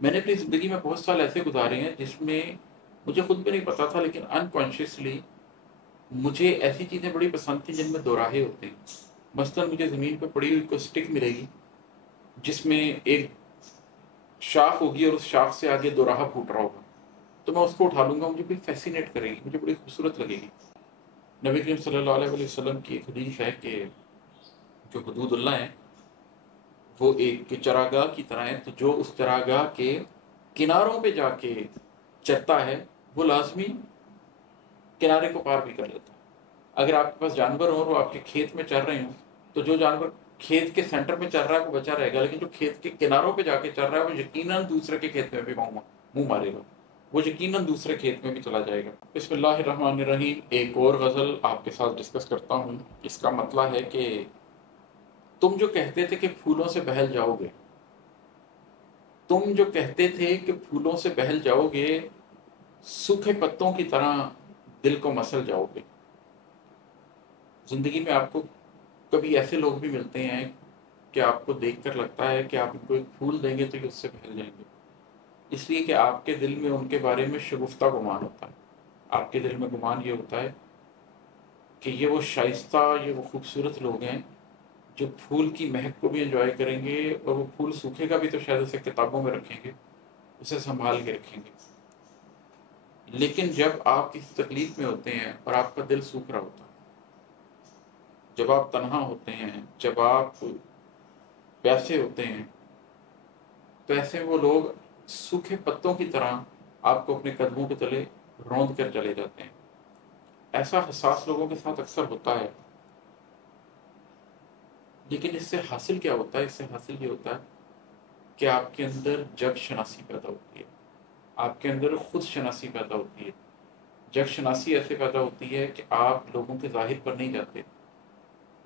میں نے اپنی زندگی میں بہت سال ایسے گزارے ہیں جس میں مجھے خود بھی نہیں پتا تھا، لیکن انکانشیسلی مجھے ایسی چیزیں بڑی پسند تھیں جن میں دو راہیں ہوتے ہیں۔ مثلاً مجھے زمین پہ پڑی ہوئی کوئی اسٹک ملے گی جس میں ایک شاخ ہوگی اور اس شاخ سے آگے دو راہ پھوٹ رہا ہوگا، تو میں اس کو اٹھا لوں گا، مجھے بڑی فیسینیٹ کرے گی، مجھے بڑی خوبصورت لگے گی۔ نبی کریم صلی اللہ علیہ وسلم کی ایک حدیث ہے کہ جو حدود اللہ ہیں وہ ایک چراگاہ کی طرح ہے، تو جو اس چراگاہ کے کناروں پہ جا کے چرتا ہے وہ لازمی کنارے کو پار بھی کر لیتا ہے۔ اگر آپ کے پاس جانور ہوں اور وہ آپ کے کھیت میں چر رہے ہوں تو جو جانور کھیت کے سینٹر میں چل رہا ہے وہ بچا رہے گا، لیکن جو کھیت کے کناروں پہ جا کے چل رہا ہے وہ یقیناً دوسرے کے کھیت میں بھی منہ مارے گا، وہ یقیناً دوسرے کھیت میں بھی چلا جائے گا۔ بسم اللہ الرحمن الرحیم۔ ایک اور غزل آپ کے ساتھ ڈسکس کرتا ہوں۔ اس کا مطلب ہے کہ تم جو کہتے تھے کہ پھولوں سے بہل جاؤ گے، تم جو کہتے تھے کہ پھولوں سے بہل جاؤ گے، سوکھے پتوں کی طرح دل کو مسل جاؤ گے۔ زندگی میں آپ کو کبھی ایسے لوگ بھی ملتے ہیں کہ آپ کو دیکھ کر لگتا ہے کہ آپ ان کو ایک پھول دیں گے تو یہ اس سے پھیل جائیں گے، اس لیے کہ آپ کے دل میں ان کے بارے میں شگفتہ گمان ہوتا ہے۔ آپ کے دل میں گمان یہ ہوتا ہے کہ یہ وہ شائستہ، یہ وہ خوبصورت لوگ ہیں جو پھول کی مہک کو بھی انجوائے کریں گے، اور وہ پھول سوکھے گا بھی تو شاید اسے کتابوں میں رکھیں گے، اسے سنبھال کے رکھیں گے۔ لیکن جب آپ کسی تکلیف میں ہوتے ہیں اور آپ کا دل سوکھ رہا ہوتا ہے، جب آپ تنہا ہوتے ہیں، جب آپ پیاسے ہوتے ہیں، تو ایسے وہ لوگ سوکھے پتوں کی طرح آپ کو اپنے قدموں کے تلے روند کر چلے جاتے ہیں۔ ایسا حساس لوگوں کے ساتھ اکثر ہوتا ہے، لیکن اس سے حاصل کیا ہوتا ہے؟ اس سے حاصل یہ ہوتا ہے کہ آپ کے اندر جگ شناسی پیدا ہوتی ہے، آپ کے اندر خود شناسی پیدا ہوتی ہے۔ جگ شناسی ایسے پیدا ہوتی ہے کہ آپ لوگوں کے ظاہر پر نہیں جاتے،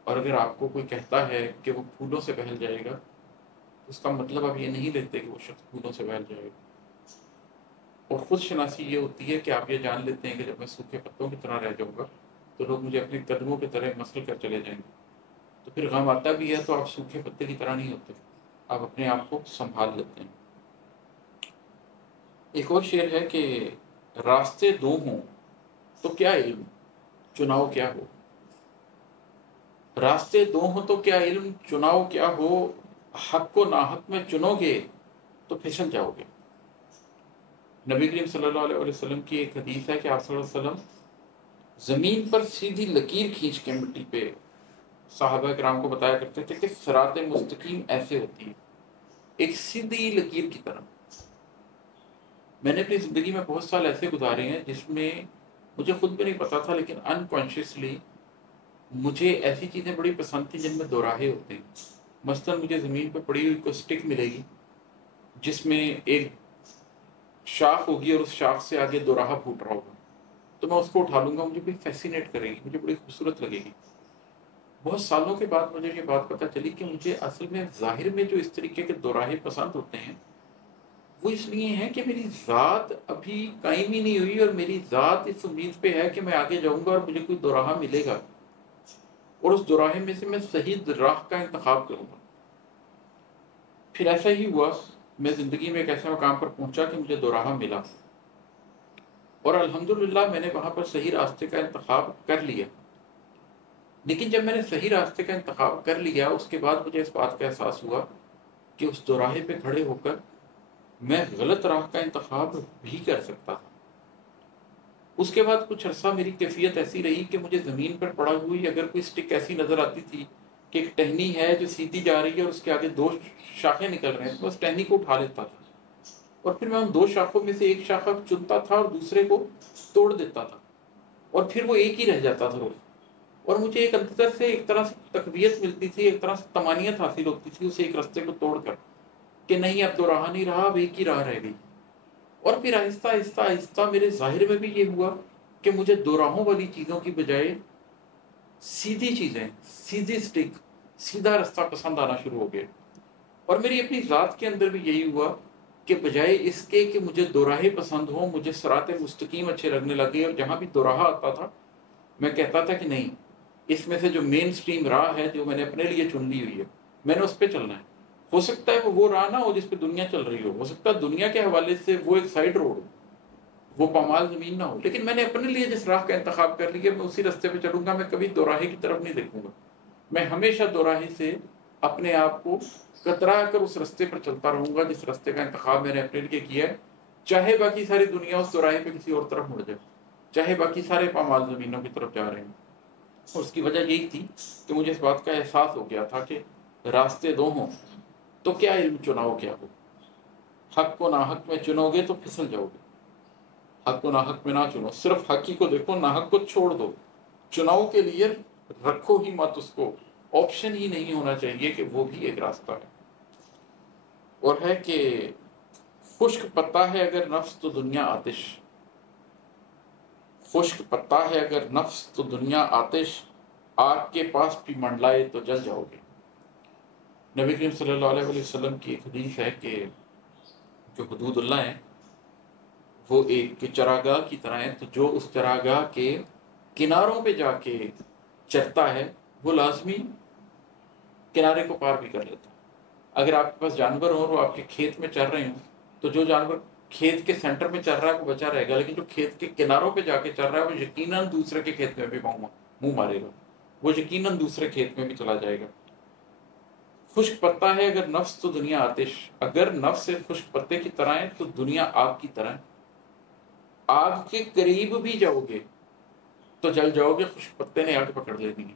اور اگر آپ کو کوئی کہتا ہے کہ وہ پھولوں سے بہل جائے گا، اس کا مطلب آپ یہ نہیں لیتے کہ وہ شخص پھولوں سے بہل جائے گا۔ اور خود شناسی یہ ہوتی ہے کہ آپ یہ جان لیتے ہیں کہ جب میں سوکھے پتوں کی طرح رہ جاؤں گا تو لوگ مجھے اپنے قدموں کی طرح مسل کر چلے جائیں گے۔ تو پھر غم آتا بھی ہے تو آپ سوکھے پتے کی طرح نہیں ہوتے، آپ اپنے آپ کو سنبھال لیتے ہیں۔ ایک اور شعر ہے کہ راستے دو ہوں تو کیا علم چناؤ کیا ہو، راستے دو ہوں تو کیا علم چناؤ کیا ہو، حق کو ناحق میں چنو گے تو پھسل جاؤ گے۔ نبی کریم صلی اللہ علیہ وسلم کی ایک حدیث ہے کہ آپ صلی اللہ علیہ وسلم زمین پر سیدھی لکیر کھینچ کے مٹی پہ صحابہ کرام کو بتایا کرتے تھے کہ صراط مستقیم ایسے ہوتی ہے، ایک سیدھی لکیر کی طرح۔ میں نے اپنی زندگی میں بہت سال ایسے گزارے ہیں جس میں مجھے خود بھی نہیں پتا تھا، لیکن انکانشیسلی مجھے ایسی چیزیں بڑی پسند تھیں جن میں دو راہیں ہوتے ہیں۔ مثلاً مجھے زمین پہ پڑی ہوئی کوئی اسٹک ملے گی جس میں ایک شاخ ہوگی اور اس شاخ سے آگے دو راہ پھوٹ رہا ہوگا، تو میں اس کو اٹھا لوں گا، مجھے بڑی فیسینیٹ کرے گی، مجھے بڑی خوبصورت لگے گی۔ بہت سالوں کے بعد مجھے یہ بات پتہ چلی کہ مجھے اصل میں ظاہر میں جو اس طریقے کے دو راہیں پسند ہوتے ہیں وہ اس لیے ہیں کہ میری ذات ابھی قائم ہی نہیں ہوئی، اور میری ذات اس امید پہ ہے کہ میں آگے جاؤں گا اور مجھے کوئی دو راہ ملے گا، اور اس دو راہیں میں سے میں صحیح راہ کا انتخاب کروں گا۔ پھر ایسا ہی ہوا، میں زندگی میں ایک ایسے مقام پر پہنچا کہ مجھے دو راہ ملا، اور الحمدللہ میں نے وہاں پر صحیح راستے کا انتخاب کر لیا۔ لیکن جب میں نے صحیح راستے کا انتخاب کر لیا، اس کے بعد مجھے اس بات کا احساس ہوا کہ اس دو راہے پہ کھڑے ہو کر میں غلط راہ کا انتخاب بھی کر سکتا تھا۔ اس کے بعد کچھ عرصہ میری کیفیت ایسی رہی کہ مجھے زمین پر پڑا ہوئی اگر کوئی اسٹک ایسی نظر آتی تھی کہ ایک ٹہنی ہے جو سیدھی جا رہی ہے اور اس کے آگے دو شاخیں نکل رہے ہیں، تو میں اس ٹہنی کو اٹھا لیتا تھا، اور پھر میں ان دو شاخوں میں سے ایک شاخہ چنتا تھا اور دوسرے کو توڑ دیتا تھا، اور پھر وہ ایک ہی رہ جاتا تھا روز۔ اور مجھے ایک اندر سے ایک طرح سے تقویت ملتی تھی، ایک طرح سے طمانینت حاصل ہوتی تھی اسے ایک راستے کو توڑ کر، کہ نہیں اب دو راہ نہیں رہا، اب ایک ہی راہ رہ گئی۔ اور پھر آہستہ آہستہ آہستہ میرے ظاہر میں بھی یہ ہوا کہ مجھے دو راہوں والی چیزوں کی بجائے سیدھی چیزیں، سیدھی سٹک، سیدھا راستہ پسند آنا شروع ہو گیا۔ اور میری اپنی ذات کے اندر بھی یہی ہوا کہ بجائے اس کے کہ مجھے دو راہیں پسند ہوں، مجھے صراط مستقیم اچھے لگنے لگے، اور جہاں بھی دو راہ آتا تھا میں کہتا تھا کہ نہیں، اس میں سے جو مین سٹریم راہ ہے جو میں نے اپنے لیے چن لی ہوئی ہے میں نے اس پہ چلنا ہے۔ ہو سکتا ہے وہ راہ نہ ہو جس پہ دنیا چل رہی ہو سکتا ہے دنیا کے حوالے سے وہ ایک سائڈ روڈ ہو، وہ پامال زمین نہ ہو، لیکن میں نے اپنے لیے جس راہ کا انتخاب کر لیا میں اسی راستے پہ چلوں گا، میں کبھی دوراہے کی طرف نہیں دیکھوں گا، میں ہمیشہ دوراہے سے اپنے آپ کو کترا کر اس راستے پر چلتا رہوں گا جس راستے کا انتخاب میں نے اپنے لیے کیا ہے، چاہے باقی ساری دنیا اس دوراہے پہ کسی اور طرف مڑ جائے، چاہے باقی سارے پامال زمینوں کی طرف جا رہے ہیں۔ اور اس کی وجہ یہی تھی کہ مجھے اس بات کا احساس ہو گیا تھا کہ راستے دو ہوں تو کیا علم چناؤ کیا ہو، حق کو ناحق میں چنو گے تو پھسل جاؤ گے، حق کو ناحق میں نہ چنو، صرف حق ہی کو دیکھو، ناحق کو چھوڑ دو، چناؤ کے لیے رکھو ہی مت اس کو، آپشن ہی نہیں ہونا چاہیے کہ وہ بھی ایک راستہ ہے۔ اور ہے کہ خشک پتا ہے اگر نفس تو دنیا آتش، خشک پتا ہے اگر نفس تو دنیا آتش، آگ کے پاس بھی منڈلائے تو جل جاؤ گے۔ نبی کریم صلی اللہ علیہ وسلم کی ایک حدیث ہے کہ جو حدود اللہ ہیں وہ ایک چراگاہ کی طرح ہے، تو جو اس چراگاہ کے کناروں پہ جا کے چرتا ہے وہ لازمی کنارے کو پار بھی کر لیتا ہے۔ اگر آپ کے پاس جانور ہوں اور وہ آپ کے کھیت میں چر رہے ہوں تو جو جانور کھیت کے سینٹر میں چل رہا ہے وہ بچا رہے گا، لیکن جو کھیت کے کناروں پہ جا کے چل رہا ہے وہ یقیناً دوسرے کے کھیت میں بھی منہ مارے گا، وہ یقیناً دوسرے کھیت میں بھی چلا جائے گا۔ خشک پتا ہے اگر نفس تو دنیا آتش، اگر نفس سے خشک پتے کی طرح ہے تو دنیا آگ کی طرح ہے، آگ کے قریب بھی جاؤ گے تو جل جاؤ گے، خشک پتے نے آگ پکڑ لینی ہے۔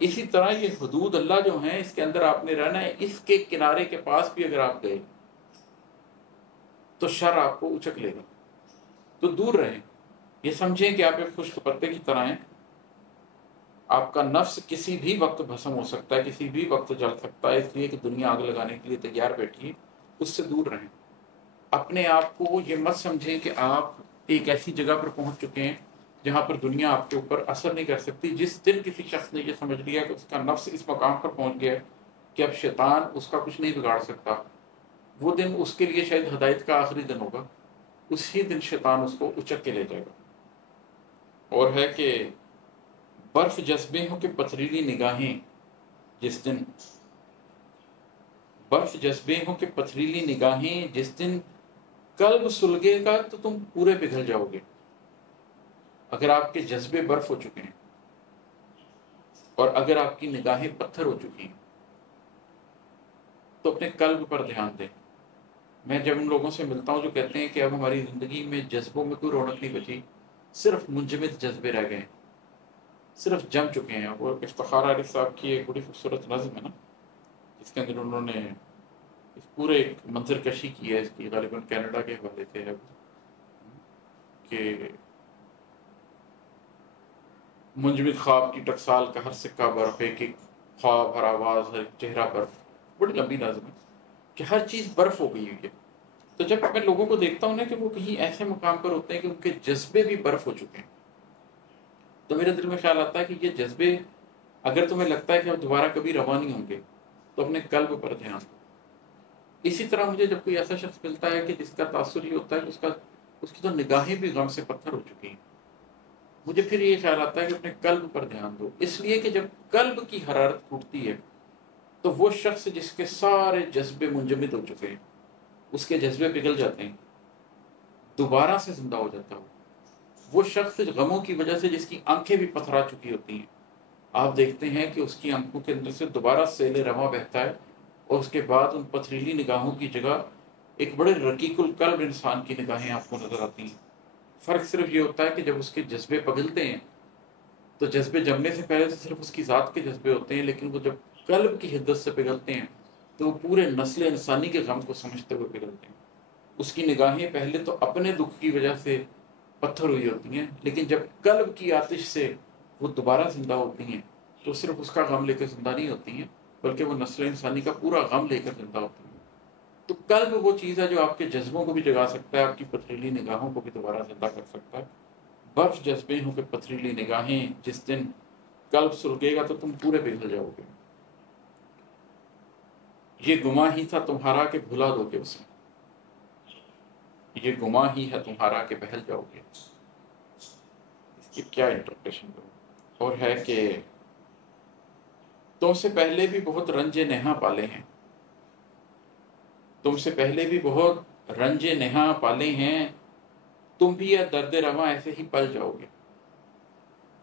اسی طرح یہ حدود اللہ جو ہیں اس کے اندر آپ نے رہنا ہے، اس کے کنارے کے پاس بھی اگر آپ گئے تو شر آپ کو اچک لے گا، تو دور رہیں۔ یہ سمجھیں کہ آپ ایک خشک پتے کی طرح ہیں، آپ کا نفس کسی بھی وقت بھسم ہو سکتا ہے، کسی بھی وقت جل سکتا ہے، اس لیے کہ دنیا آگ لگانے کے لیے تیار بیٹھی ہے، اس سے دور رہیں۔ اپنے آپ کو یہ مت سمجھیں کہ آپ ایک ایسی جگہ پر پہنچ چکے ہیں جہاں پر دنیا آپ کے اوپر اثر نہیں کر سکتی۔ جس دن کسی شخص نے یہ سمجھ لیا کہ اس کا نفس اس مقام پر پہنچ گیا ہے کہ اب شیطان اس کا کچھ نہیں بگاڑ سکتا، وہ دن اس کے لیے شاید ہدایت کا آخری دن ہوگا، اسی دن شیطان اس کو اچک کے لے جائے گا۔ اور ہے کہ برف جذبے ہوں کہ پتھریلی نگاہیں، جس دن برف جذبے ہوں کہ پتھریلی نگاہیں، جس دن قلب سلگے گا تو تم پورے پگھل جاؤ گے۔ اگر آپ کے جذبے برف ہو چکے ہیں اور اگر آپ کی نگاہیں پتھر ہو چکی ہیں تو اپنے قلب پر دھیان دیں۔ میں جب ان لوگوں سے ملتا ہوں جو کہتے ہیں کہ اب ہماری زندگی میں جذبوں میں کوئی رونق نہیں بچی، صرف منجمد جذبے رہ گئے، صرف جم چکے ہیں۔ وہ افتخار عارف صاحب کی ایک بڑی خوبصورت نظم ہے نا، جس کے اندر انہوں نے اس پورے ایک منظر کشی کی ہے، اس کی غالباً کینیڈا کے حوالے سے ہے کہ منجمد خواب کی ٹکسال کا ہر سکہ برف، ایک ایک خواب ہر آواز ہر چہرہ برف، بڑی لمبی نظم ہے کہ ہر چیز برف ہو گئی ہوئی ہے۔ تو جب میں لوگوں کو دیکھتا ہوں نا کہ وہ کہیں ایسے مقام پر ہوتے ہیں کہ ان کے جذبے بھی برف ہو چکے ہیں، تو میرے دل میں خیال آتا ہے کہ یہ جذبے اگر تمہیں لگتا ہے کہ اب دوبارہ کبھی رواں نہیں ہوں گے تو اپنے قلب پر دھیان دو۔ اسی طرح مجھے جب کوئی ایسا شخص ملتا ہے کہ جس کا تاثر یہ ہوتا ہے کہ اس کی تو نگاہیں بھی غم سے پتھر ہو چکی ہیں، مجھے پھر یہ خیال آتا ہے کہ اپنے قلب پر دھیان دو، اس لیے کہ جب قلب کی حرارت ٹوٹتی ہے تو وہ شخص جس کے سارے جذبے منجمد ہو چکے ہیں، اس کے جذبے پگھل جاتے ہیں، دوبارہ سے زندہ ہو جاتا ہے۔ وہ شخص غموں کی وجہ سے جس کی آنکھیں بھی پتھرا چکی ہوتی ہیں، آپ دیکھتے ہیں کہ اس کی آنکھوں کے اندر سے دوبارہ سیل رواں بہتا ہے، اور اس کے بعد ان پتھریلی نگاہوں کی جگہ ایک بڑے رقیق القلب انسان کی نگاہیں آپ کو نظر آتی ہیں۔ فرق صرف یہ ہوتا ہے کہ جب اس کے جذبے پگھلتے ہیں تو جذبے جمنے سے پہلے تو صرف اس کی ذات کے جذبے ہوتے ہیں، لیکن وہ جب قلب کی حدت سے پگھلتے ہیں تو وہ پورے نسل انسانی کے غم کو سمجھتے ہوئے پگھلتے ہیں۔ اس کی نگاہیں پہلے تو اپنے دکھ کی وجہ سے پتھر ہوئی ہوتی ہیں، لیکن جب قلب کی آتش سے وہ دوبارہ زندہ ہوتی ہیں تو صرف اس کا غم لے کر زندہ نہیں ہوتی ہیں، بلکہ وہ نسل انسانی کا پورا غم لے کر زندہ ہوتی ہیں۔ تو قلب وہ چیز ہے جو آپ کے جذبوں کو بھی جگا سکتا ہے، آپ کی پتھریلی نگاہوں کو بھی دوبارہ زندہ کر سکتا ہے۔ برف جذبے ہوں کہ پتھریلی نگاہیں، جس دن قلب سلگے گا تو تم پورے پگھل جاؤ گے۔ یہ گماں ہی تھا تمہارا کہ بھلا دو گے اسے، یہ گماں ہی ہے تمہارا کہ بہل جاؤ گے۔ اس کی کیا انٹرپریشن کروں؟ اور ہے کہ تم سے پہلے بھی بہت رنج نہاں پالے ہیں، تم سے پہلے بھی بہت رنج نہاں پالے ہیں، تم بھی یہ درد رواں ایسے ہی پل جاؤ گے۔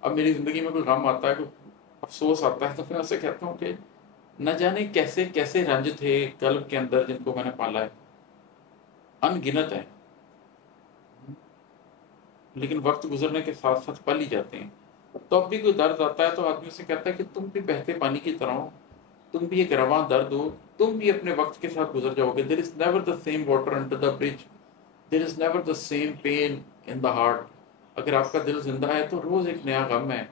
اب میری زندگی میں کوئی غم آتا ہے، کوئی افسوس آتا ہے، تو میں اسے کہتا ہوں کہ نہ جانے کیسے کیسے رنج تھے قلب کے اندر جن کو میں نے پالا ہے، ان گنت ہے، لیکن وقت گزرنے کے ساتھ ساتھ پل ہی جاتے ہیں۔ تو اب بھی کوئی درد آتا ہے تو آدمی سے کہتا ہے کہ تم بھی بہتے پانی کی طرح ہو، تم بھی ایک رواں درد ہو، تم بھی اپنے وقت کے ساتھ گزر جاؤ گے۔ There is never the same water under the bridge, there is never the same pain in the heart. اگر آپ کا دل زندہ ہے تو روز ایک نیا غم ہے،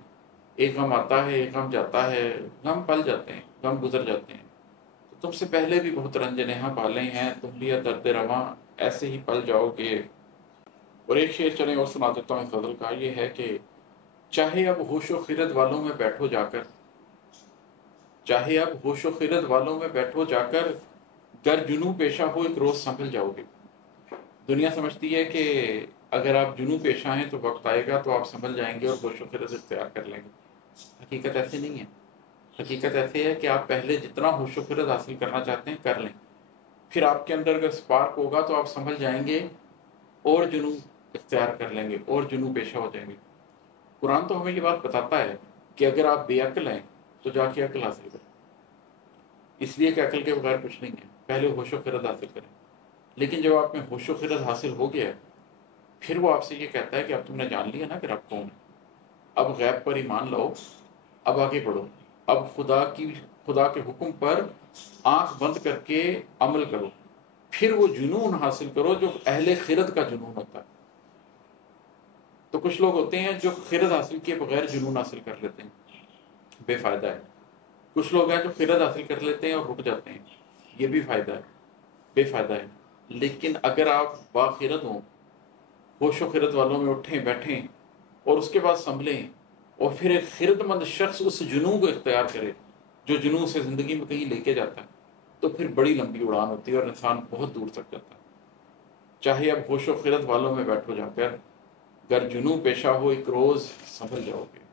ایک غم آتا ہے، ایک غم جاتا ہے، غم پل جاتے ہیں، غم گزر جاتے ہیں۔ تو تم سے پہلے بھی بہت رنج نہاں پالے ہیں، تم بھی یہ درد رواں ایسے ہی پل جاؤ گے۔ اور ایک شعر چلیں اور سنا دیتا ہوں اس غزل کا، یہ ہے کہ چاہے اب ہوش و خرد والوں میں بیٹھو جا کر، چاہے اب ہوش و خرد والوں میں بیٹھو جا کر، گر جنوں پیشہ ہو ایک روز سنبھل جاؤ گے۔ دنیا سمجھتی ہے کہ اگر آپ جنوں پیشہ ہیں تو وقت آئے گا تو آپ سنبھل جائیں گے اور ہوش و خرد اختیار کر لیں گے۔ حقیقت ایسی نہیں ہے۔ حقیقت ایسی ہے کہ آپ پہلے جتنا ہوش و خرد حاصل کرنا چاہتے ہیں کر لیں، پھر آپ کے اندر اگر سپارک ہوگا تو آپ سنبھل جائیں گے اور جنوں اختیار کر لیں گے اور جنوں پیشہ ہو جائیں گے۔ قرآن تو ہمیں یہ بات بتاتا ہے کہ اگر آپ بے عقل ہیں تو جا کے عقل حاصل کریں، اس لیے کہ عقل کے بغیر کچھ نہیں ہے، پہلے ہوش و خرد حاصل کریں۔ لیکن جب آپ میں ہوش و خرد حاصل ہو گیا ہے، پھر وہ آپ سے یہ کہتا ہے کہ اب تم نے جان لیا نا کہ رب کون ہے، اب غیب پر ایمان لاؤ، اب آگے بڑھو، اب خدا کے حکم پر آنکھ بند کر کے عمل کرو، پھر وہ جنون حاصل کرو جو اہل خرد کا جنون ہوتا ہے۔ تو کچھ لوگ ہوتے ہیں جو خرد حاصل کیے بغیر جنون حاصل کر لیتے ہیں، بے فائدہ ہے۔ کچھ لوگ ہیں جو خرد حاصل کر لیتے ہیں اور رک جاتے ہیں، یہ بھی فائدہ ہے، بے فائدہ ہے۔ لیکن اگر آپ باخرد ہوں، ہوش و خرد والوں میں اٹھیں بیٹھیں اور اس کے بعد سنبھلیں، اور پھر ایک خرد مند شخص اس جنون کو اختیار کرے جو جنون سے زندگی میں کہیں لے کے جاتا ہے، تو پھر بڑی لمبی اڑان ہوتی ہے اور انسان بہت دور تک جاتا ہے۔ چاہے اب ہوش و خرد والوں میں بیٹھو جا کر، گر جنوں پیشہ ہو ایک روز سنبھل جاؤ گے۔